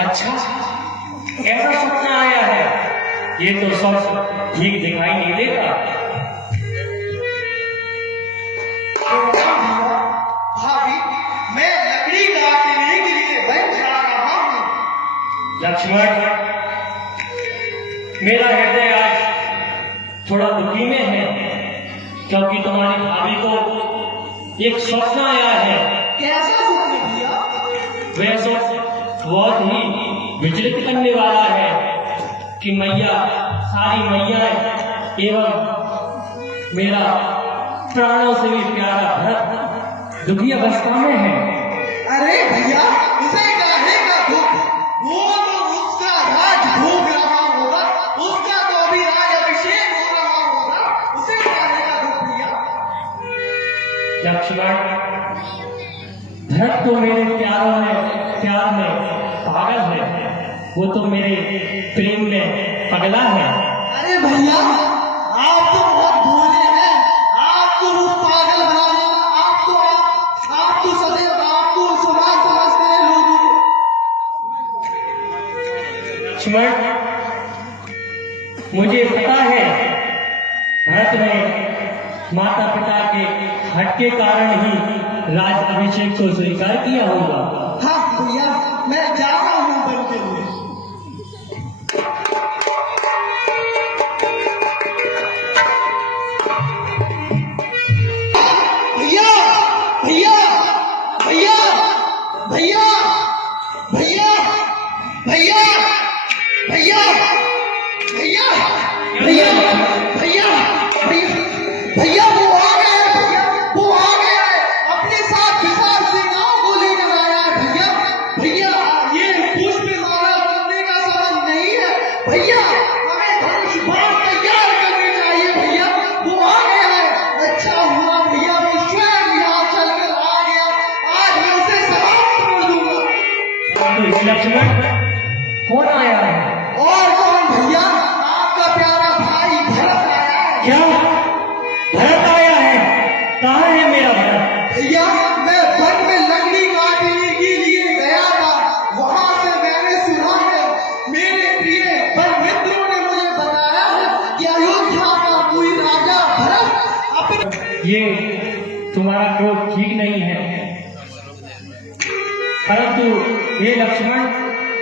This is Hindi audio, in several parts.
अच्छा, कैसा सपना आया है? ये तो सब ठीक दिखाई नहीं देता। भाभी, मैं लकड़ी काटने के लिए वन जा रहा हूँ। लक्ष्मण, मेरा हृदय आज थोड़ा दुखी में है, क्योंकि तुम्हारी भाभी को एक स्वप्न आया है। कैसा सपना भैया? वह स्वप्न बहुत ही विचलित करने वाला है कि मैया, सारी मैया एवं मेरा प्राणों से भी प्यारा भरत दुखी अवस्था में है। अरे भैया, उसे काहे का दुख? वो तो उसका राज भोग रहा होगा, उसका तो अभी राज अभिषेक हो रहा होगा, उसे काहे का दुख भैया? लक्ष्मण, भरत तो मेरे प्यार में पागल है, वो तो मेरे प्रेम में पगला है। अरे भैया, आप तो बहुत भोले हैं, आपको वो पागल बना देगा। आप तो सदैव आपको समान समझते हैं लोगों को। लक्ष्मण, मुझे पता है भरत ने माता पिता के हट के कारण ही राज अभिषेक को स्वीकार किया होगा। हाँ भैया, मैं जा रहा हूँ बन के लिए। भैया भैया भैया भैया भैया भैया भैया भैया भैया भैया भैया वो आ गया है, भैया वो आ गया है, अपने साथ विशाल सेनाओं को लेकर आया है। भैया भैया, ये पुष्प माला करने का समय नहीं है भैया, हमें धनुष बाण तैयार करने चाहिए। भैया वो आ गया है। अच्छा हुआ भैया, वो स्वयं यहाँ चलकर आ गया, आज मैं उसे समाप्त कर दूंगा। लक्ष्मण, कौन आया है? और कौन भैया, आपका प्यारा भाई भरत आया है। क्या भरत आया है? कहाँ है मेरा भरत? भैया, मैं वन में लकड़ी काटने के लिए गया था, वहां से मैंने सुना है, मेरे प्रिय वन मित्रों ने मुझे बताया है कि अयोध्या का कोई राजा भरत अपने ये तुम्हारा क्रोध ठीक नहीं है, परंतु ये लक्ष्मण,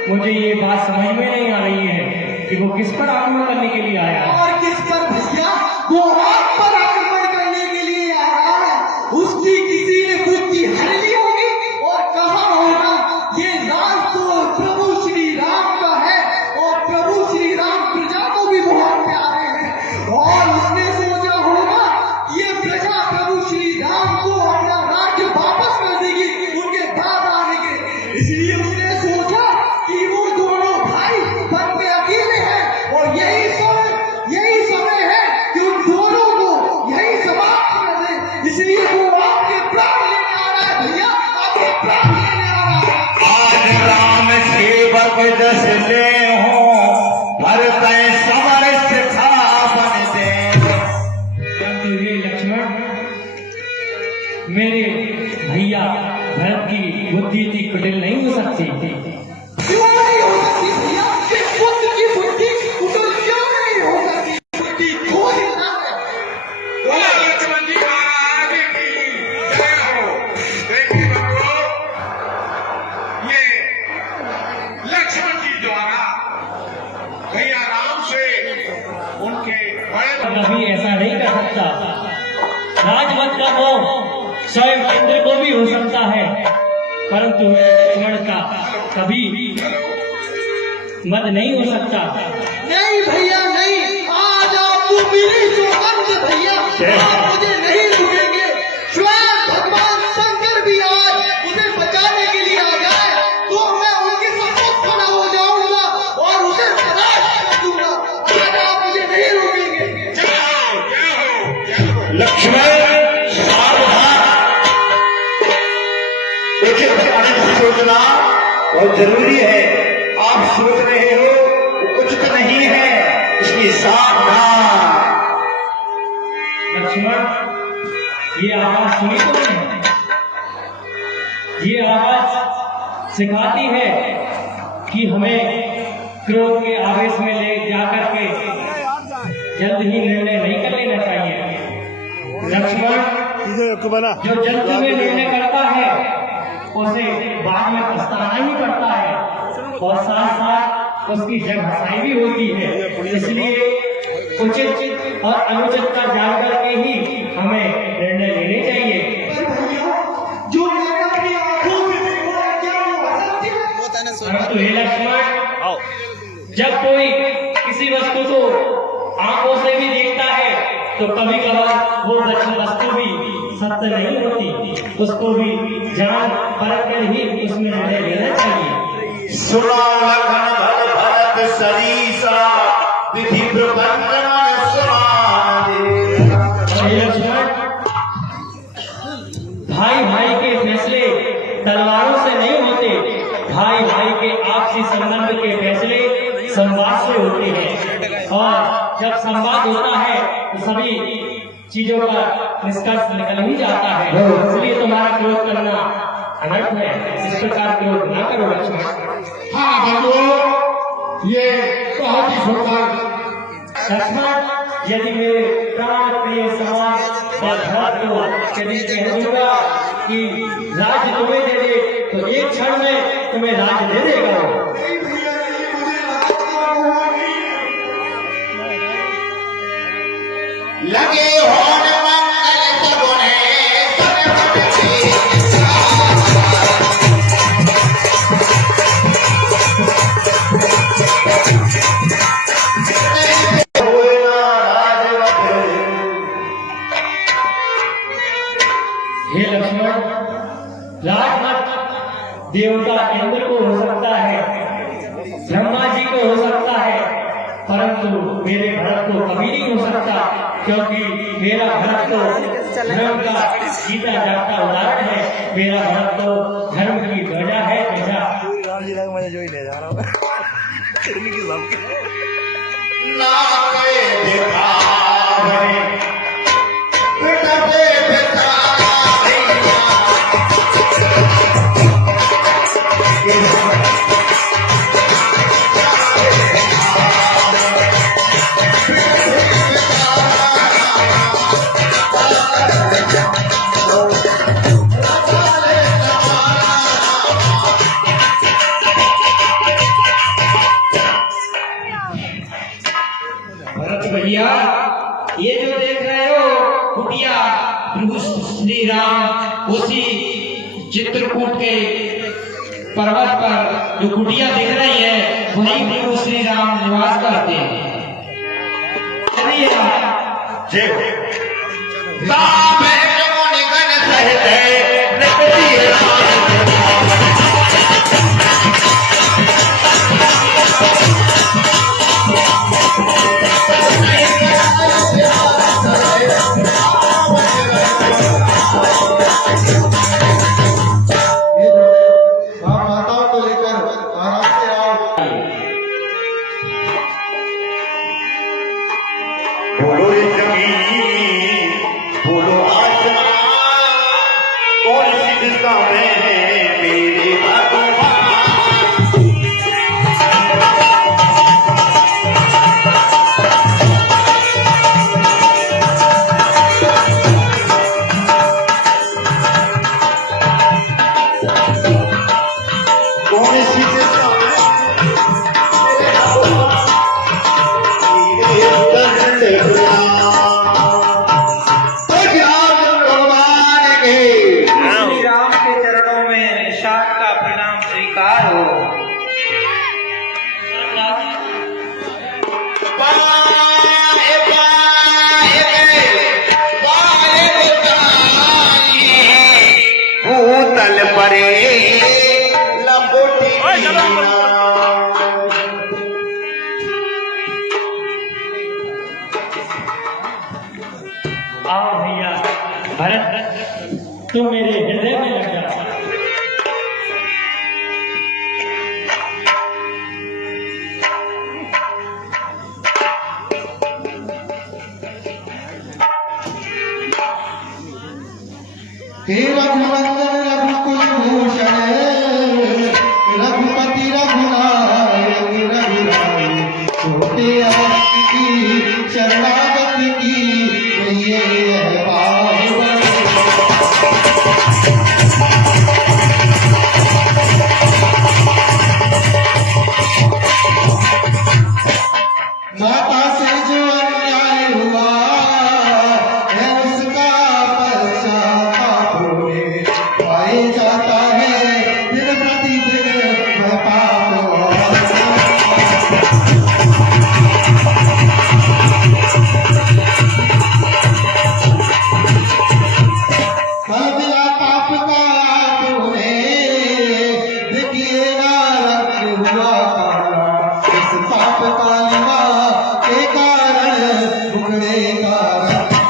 मुझे ये बात समझ में नहीं आ रही है कि वो किस पर आक्रमण करने के लिए आया है। और किस पर भैया? वो आप पर आक्रमण करने के लिए आ रहा है। उसकी किसी ने बुद्धि हर ली होगी और कहा होगा ये राज तो प्रभु श्री राम का है, और प्रभु श्री राम प्रजा को भी बहुत प्यारे हैं, और उसने सोचा होगा ये प्रजा प्रभु श्री राम को अपना राज्य वापस कर देगी उनके बाद आने के, इसलिए उसने सोचा कि वो दोनों भाई वन में अकेले हैं, और यही समय है कि उन दोनों को यही समाप्त कर दे, इसलिए वो आपके प्राण लेने आ रहा है। भैया, आपके प्राण लेने आ रहा है। आज राम सेवक जस ले हो, भरत समर सिखावन दे। परंतु ये लक्ष्मण, मेरे भैया भरत की बुद्धि इतनी कुटिल नहीं हो सकती। क्यों नहीं हो सकती भैया? कि पुत्र की बुद्धि कुटिल क्यों नहीं हो सकती? बुद्धि खो देना है। बोला लक्ष्मण जी महाराज की जय हो। देखिए बंधुओं, ये लक्ष्मण जी द्वारा भैया राम से उनके बड़े कभी ऐसा नहीं कर सकता। राजवंश का मोह स्वयं इंद्र को भी हो सकता है, परंतु लक्ष्मण का कभी मत नहीं हो सकता। नहीं भैया नहीं, आज आपको मिली जो अंत भैया, आप मुझे नहीं रुकेंगे। स्वयं भगवान शंकर भी आज उसे बचाने के लिए आ जाए तो मैं उनके सम्मुख खड़ा हो जाऊंगा और उसे परास्त कर दूंगा। आज आप मुझे नहीं रोकेंगे। लक्ष्मण सावधान। देखिए, बताने की सोचना बहुत जरूरी है। आप सोच रहे हो वो उचित नहीं है, इसलिए सावधान। लक्ष्मण, ये आवाज सुनी तुमने? ये आवाज सिखाती है कि हमें क्रोध के आवेश में ले जाकर के जल्द ही निर्णय नहीं कर लेना चाहिए। लक्ष्मण जो जल्द में निर्णय करता है उसे बाद में पछताना ही पड़ता है और साथ साथ उसकी जग हसाई भी होती है। इसलिए उचित और अनुचित का जान करके ही हमें निर्णय लेने चाहिए। जो मैंने अपनी आंखों से देखा है, क्या वो असत्य है? परंतु हे लक्ष्मण, जब कोई किसी वस्तु को आंखों से भी देखता है तो कभी कभार वो वस्तु भी सत्य नहीं होती, उसको भी जान परख कर ही उसमें निर्णय लेना चाहिए। सुना लखन भल भरत सरीसा विधि प्रबंध मन समाधि। भाई भाई के फैसले तलवारों से नहीं होते, भाई भाई के आपसी संबंध के फैसले संवाद से होते हैं और जब संवाद होता है तो सभी चीजों का निष्कर्ष निकल ही जाता है। इसलिए तुम्हारा क्रोध करना अनर्थ है, इस प्रकार क्रोध ना करो लक्ष्मण। हाँ बंधु, ये बहुत ही सुंदर। लक्ष्मण, यदि मेरे प्राण प्रिय समान और भरत को यदि कह दूंगा कि राज्य तुम्हें दे दे तो एक क्षण में तुम्हें राज्य दे देगा। नहीं भैया, नहीं, मुझे रास्ता हुआ नहीं। लगे होन मंगल सगुने हे लक्ष्मण, राजमत देवता इंद्र को हो सकता है, ब्रह्मा जी को हो सकता है, परंतु मेरे भरत को कभी नहीं हो सकता, क्योंकि मेरा भरत तो धर्म का जीता जागता उदाहरण है। मेरा भरत तो धर्म की ध्वजा है। ना के दिखावे पिटते भरत भैया, ये जो देख रहे हो कुटिया प्रभु श्री राम उसी चित्रकूट के पर्वत पर जो कुटिया दिख रही है वही प्रभु श्री राम निवास करते हैं। चलिए जय राम निगन सहित माताओं को लेकर आराम से आओ। बोलो ये जमीन, बोलो आसमान, कौन सी दिशा में है मेरे भगवान। कौन सी दिशा में मेरे भगवान, मेरे दर्द भगवान के श्री राम के चरणों में निषाद का प्रणाम स्वीकार हो। भूतल परे लंबोटी आओ भैया, भरत तुम मेरे हृदय में लग जाओ। हे रघुनंदन रघुकुल भूषण रघुपति रघुनाथ बढ़े जाता है दिन प्रतिदिन मैं पाप फल मिला पाप का आपने देखिए ना रंग हुआ काला इस पाप कालिमा के कारण मुकड़े का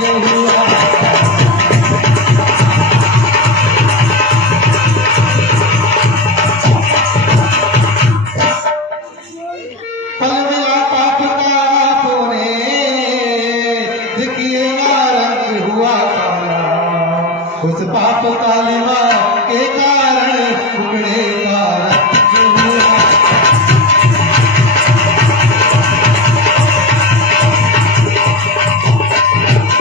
रंग हुआ फल मिला पाप का आपने देखिए ना रंग हुआ काला उस पाप कालिमा के कारण टुकड़े का रंग हुआ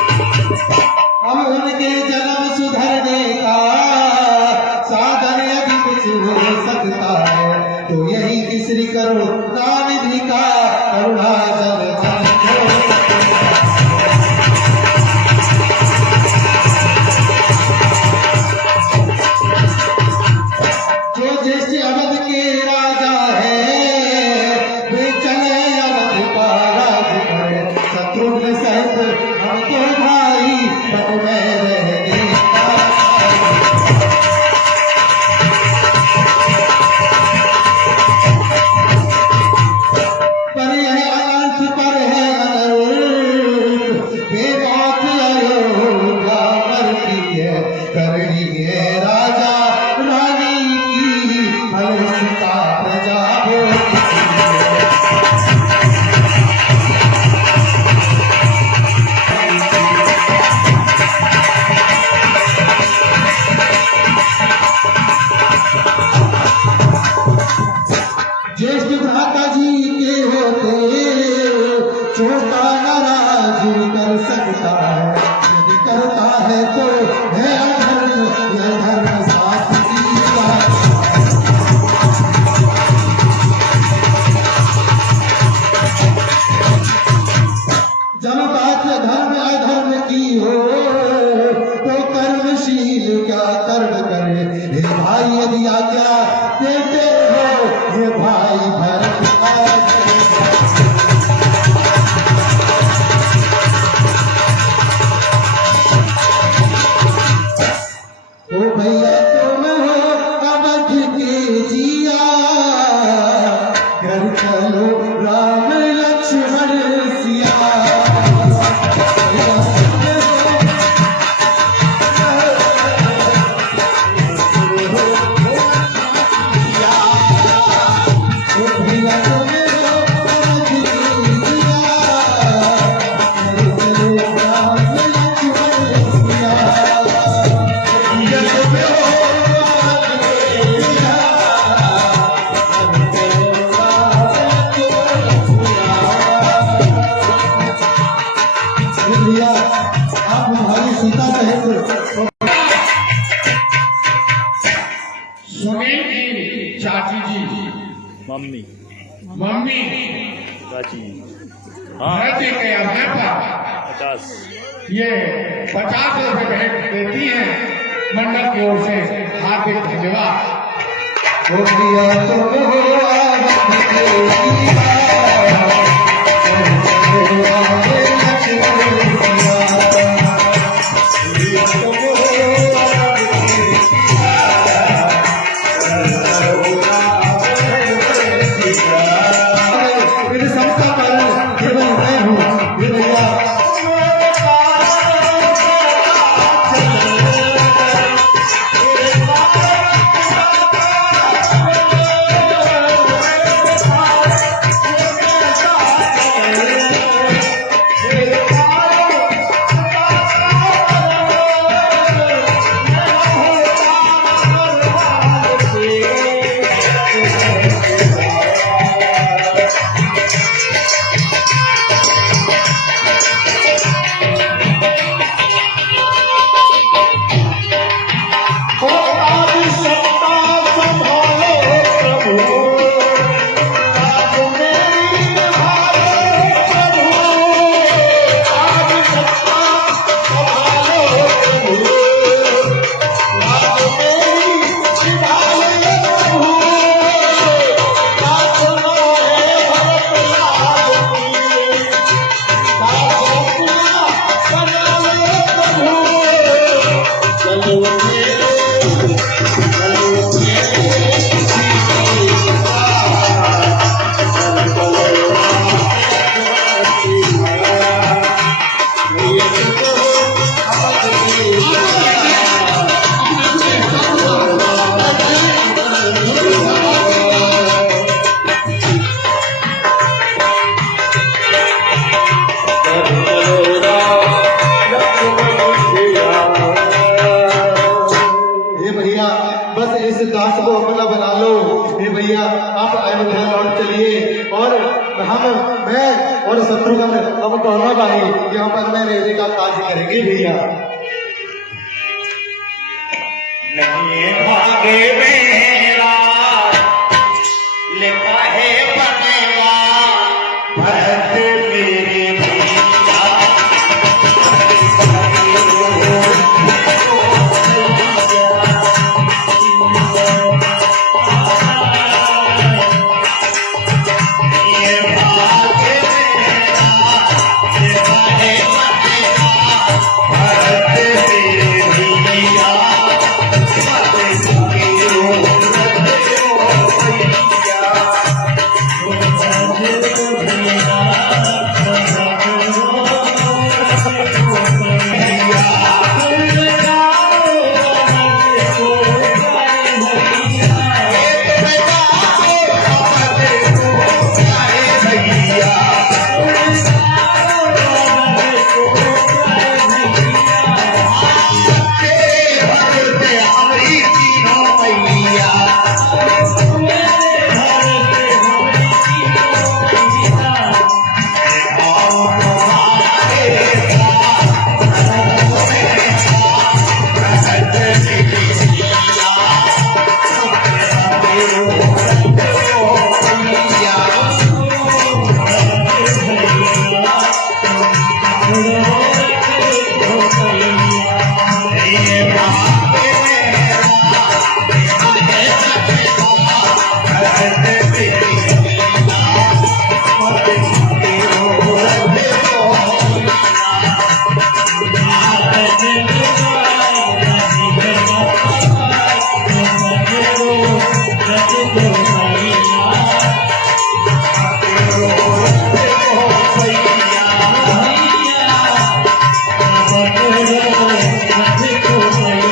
अब उनके जन्म सुधरने का साधन यदि कुछ हो सकता है तो यही किसरी करो नानिधि का करुणा जल जो ज्येष्ठ अवध के राजा है वे चले अवध का राज करे शत्रुघ्न सहित हम तो भाई बन में रहने का पर यह अनंत पर है अनंत वे बात अयोध्या पर की है करनी है राजा रानी की फलसता प्रजा भोगी ज्येष्ठ भ्राता जी के होते छोटा नाराज कर सकता है यदि करता है तो है अधर्म यह धर्म साथ की बात जब बात धर्म अधर्म की हो तो कर्मशील क्या कर्म करे हे भाई यदि आज्ञा देते हो हे भाई भरत ओ भैया तुम हो अवध के जिया घर चलो राम लक्ष्मण सिया आप हमारी सीता सहित सुनील की चाची जी मम्मी मम्मी चाची हाँ धरती के अवसर पर 50 ये 50 रुपए भेंट देती हैं मंडल की ओर से हार्दिक धन्यवाद। ओ भैया तुम हो अवध के जिया मेरे सबका कारण केवल मैं हूँ ये भैया बस इस दास को अपना बना लो। हे भैया आप अयोध्या लौट चलिए और मैं और शत्रुघ्न हम दोनों भाई यहाँ पर मैं रहने का कार्य करेंगे भैया। नहीं भागे मेरा लिखा है बनेगा भरत मेरे भैया। ये भागे मेरा लिखा है बनेगा भरत मेरे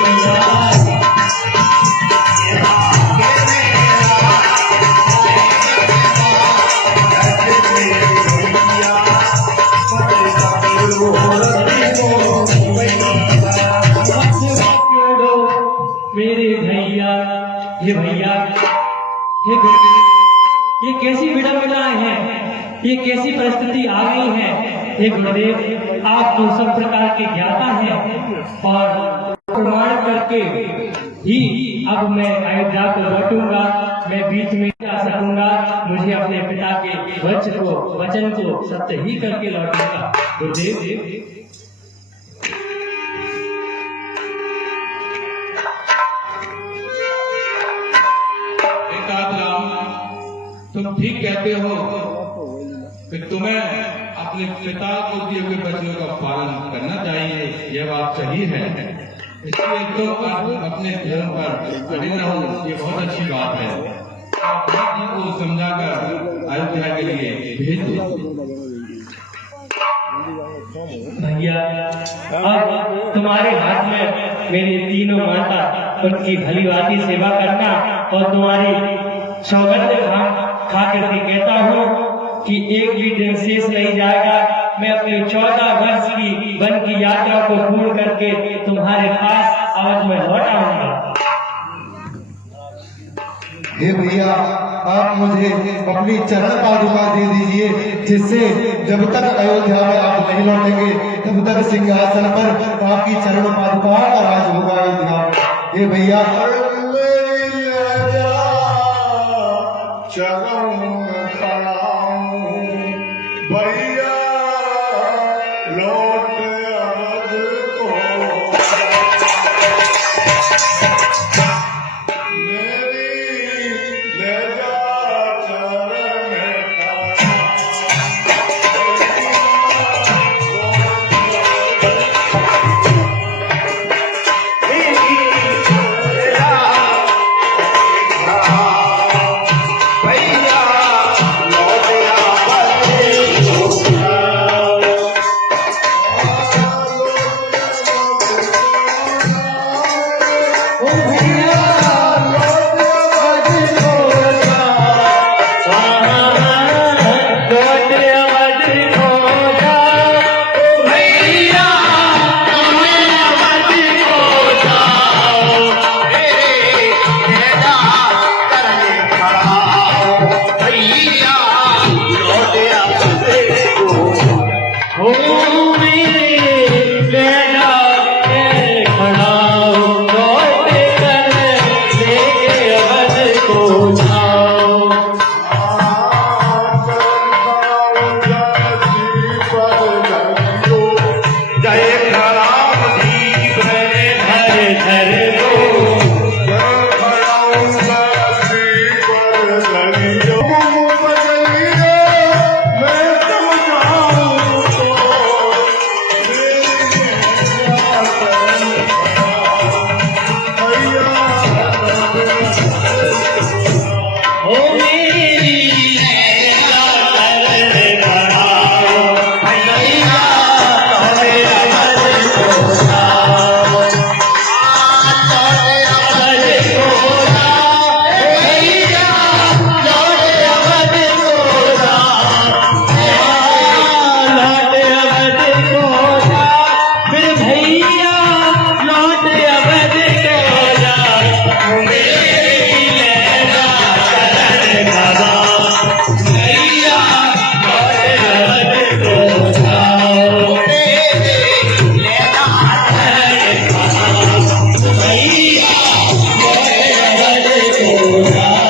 भैया। मेरे भैया, ये भैया, ये कैसी विडंबनाएं हैं, ये कैसी परिस्थिति आ गई है। ये गुरुदेव आप तो सब प्रकार के ज्ञाता हैं और प्रमाण करके ही अब मैं अयोध्या को लौटूंगा। मैं बीच में जा सकूंगा, मुझे अपने पिता के वचन को सत्य ही करके लौटूंगा। गुरुदेव तुम ठीक कहते हो कि तुम्हें अपने पिता को दिए हुए वचनों का पालन करना चाहिए, यह बात सही है। इसलिए तुम अपने धर्म पर अड़े रहो, ये बहुत अच्छी बात है। आप जी को समझाकर अयोध्या के लिए भेज दो। भैया अब तुम्हारे हाथ में मेरी तीनों माता, उनकी भली भांति सेवा करना और तुम्हारी सौगंध खा करके कहता हूँ कि एक भी दिन शेष नहीं जाएगा। मैं अपनी 14 वर्ष की वन की यात्रा को पूर्ण करके तुम्हारे पास आज मैं लौट आऊंगा। हे भैया आप मुझे अपनी चरण पादुका दे दीजिए, जिससे जब तक अयोध्या में आप नहीं लौटेंगे तब तक सिंहासन पर आपकी चरण पादुका का राज होगा अयोध्या। हे भैया चरण खड़ाऊं भैया लौट अवध को, मेरी ले जा चरण भैया ओ मेरी लैला कर बढ़ाओ भैया तोरे अमर को लाओ तोरे अमर को लाओ भैया तोरे अमर को लाओ लौट अवध को लाओ फिर भैया लौट अवध को लाओ मेरी लैला कर बढ़ाओ भैया लौट अवध को लाओ मेरी लैला कर बढ़ाओ भैया लौट अवध को लाओ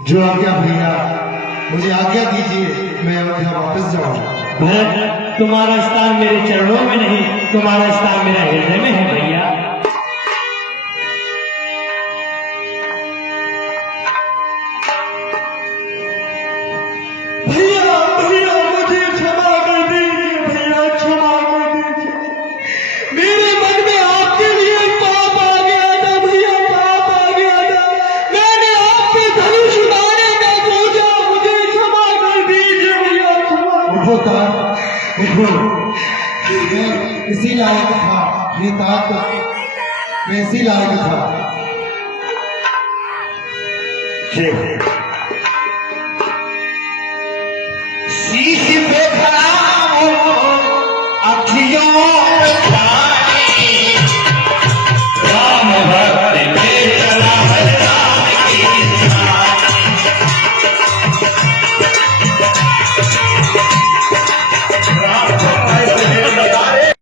जो आज्ञा भैया, मुझे आज्ञा दीजिए, मैं अयोध्या वापस जाऊं। भरत, तुम्हारा स्थान मेरे चरणों में नहीं, तुम्हारा स्थान मेरे हृदय में है भैया। भैया भैया मुझे क्षमा कर दीजिए, भैया क्षमा कर दीजिए। मेरे मन में आपके लिए पाप आ गया था भैया, पाप आ गया था। मैंने आपके धनुष उड़ाने का सोचा, मुझे क्षमा कर दीजिए भैया, क्षमा। उठो तात, उठो। मैं इसी लायक था, ये तात मैं इसी लायक था। शीश पे खड़ा हो अखियों